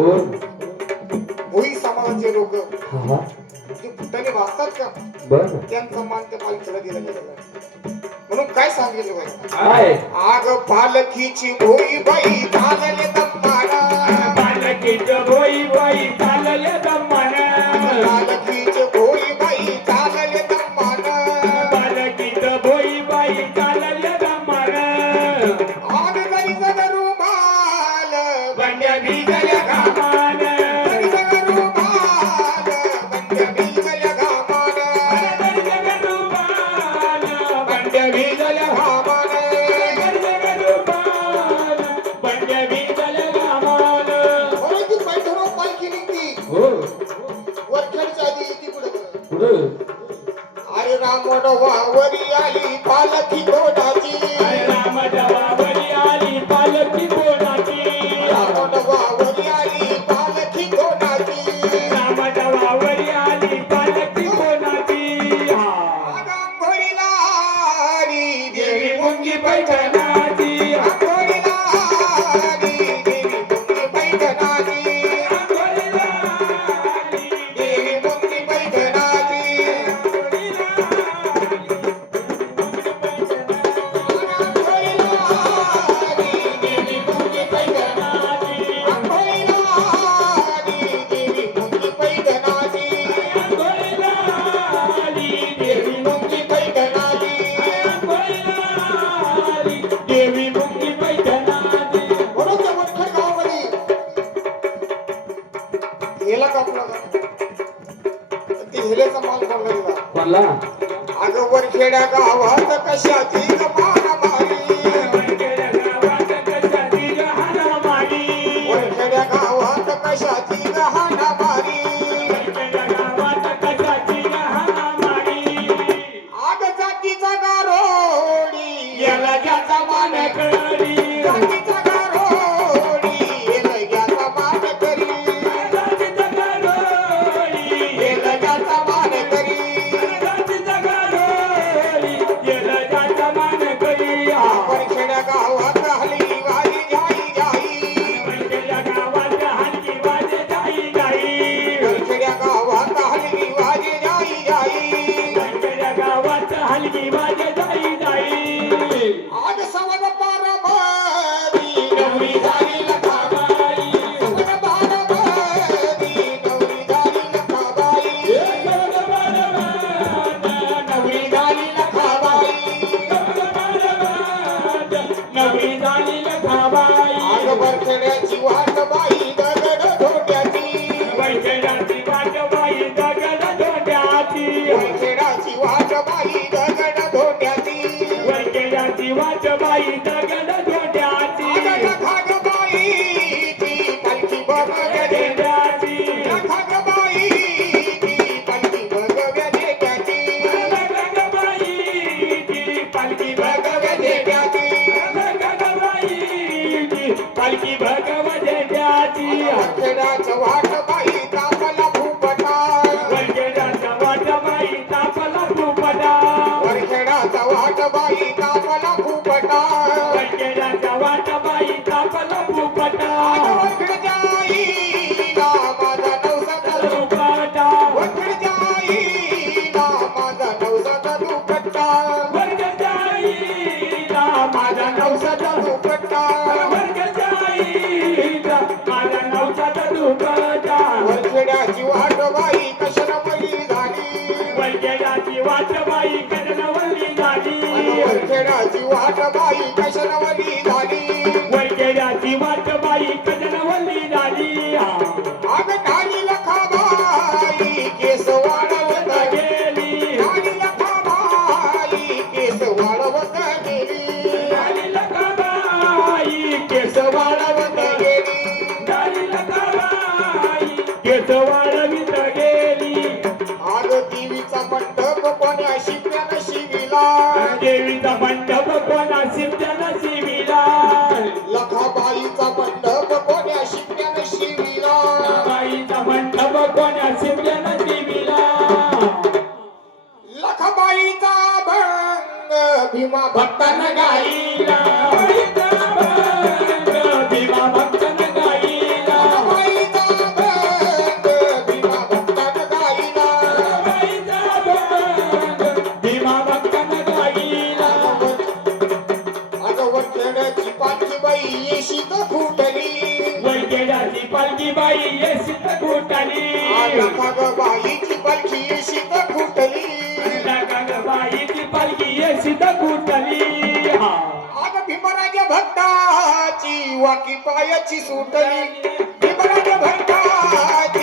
भोई समाजाचे लोक हा जे फुटाने वाचतात का बर त्यांचा मान त्या पालखीला दिला गेलेला आहे. म्हणून काय सांगितलं बाई काय आग पालखीची भोई बाई चालले दम्माना पालखीचं भोई बाई चालले दमाना पालखीची भोई बाई चालले दम्माना पालखीचं भोई बाई चालले दमाना आग गरीब रुमाल बंड्या भिजल्या घामान गरीब रुमाल बंड्या भिजल्या घामान बंड्या भिजल्या घामान बंड्या भिजल्या घामान म्हणून ती पैठणो पालखी निघती हो वरखेडच्या आधी येते पुढे पुढं अरे रामडवावरी आली पालखी कोणाची रामजवावरी आली पालखी कोणाची रामडवावरी आली पालखी कोणाची रामजवावरी आली पालखी कोणाची आंघोळीला आली देवी मुंगी पैठणाची आंघोळीला आली देवी मुंगी पैठणाची देवी मुंगी पैठणाची आंघोळीला आली देवी मुंगी पैठणाची आंघोळीला आली देवी मुंगी पैठणाची देवी मुंगी पैठणाची देवी मुंगी पैठणाची म्हणून त्या वरखेड गावामध्ये हेला कापला का ते हेलेचा माल भरला गेला कोणला अगं वरखेड्या गावात कशाची मान मारी वरखेड्या गावात कशाची गहाणा मारी आग जातीचा गारोडी याला ज्याचा मान करी जातीचा गारोडी हेलग्याचा मान करी हेलग्याचा मान करी वरखेड्या गावात हलगी वारी जाई जाई वरखेड्या गावात हलगी वारी जाई आज सवन पारबारी नवरी झाली लखाबाई सवन पारबारी नवरी झाली लखाबाई नवरी झाली लखाबाई आग वरखेड्याची वाट बाई दगड धोट्याची वरखेड्याची वाट बाई दगड धोट्याची आग खागबाई ती पालखी बघव्या देत्याची खागबाई ती पालखी बघव्या देत्याची बघव्या देत्याची वरखेड्याचं वाट बाई तापला फुपटा वरखेड्याचा वाट बाई तापला फुपटा वरखेड जाईला माझा नवसाचा दुपट्टा वरखेड जाईला माझा नवसाचा दुपट्टा माझा नवसाचा दुपट्टा वरखेड्याची वाट बाई कशाला झाली वैद्याची वाट बाई करणवली झाली वरखेड्याची वाट बाई कशाला झाली वैद्याची वाट बाई करणवली झाली आग ढाली लखाबाई केस वाढवत गेली ढाली लखाबाई केस वाढवत गेली झाली लकाबाई केस वाढवत गेली झाली लकाबाई केस वाढवित गेली आग देवीचा मंडप कोण्या शिप्यानं शिविला देवीचा मंडप कोणा सिद्ध्यानं शिविला लखाबाईचा मंडप कोण्या शिप्यानं शिविला बाईचा मंडप कोणा सिद्ध्यानं शिविला लखाबाईचा भंग भीमा भक्तानं गाईला भीमा भक्तन गाईला लखाबाईचा वैगडची पालखी बाई येशीत फुटली वैद्यराची पालखी बाई येशीत फुटली लाखा ग बाईची पालखी येशीत फुटली बाईची पालखी येशीत फुटली आग भीमराजा भक्ताची वाकी पायाची सुटली भीमराजा भक्ताची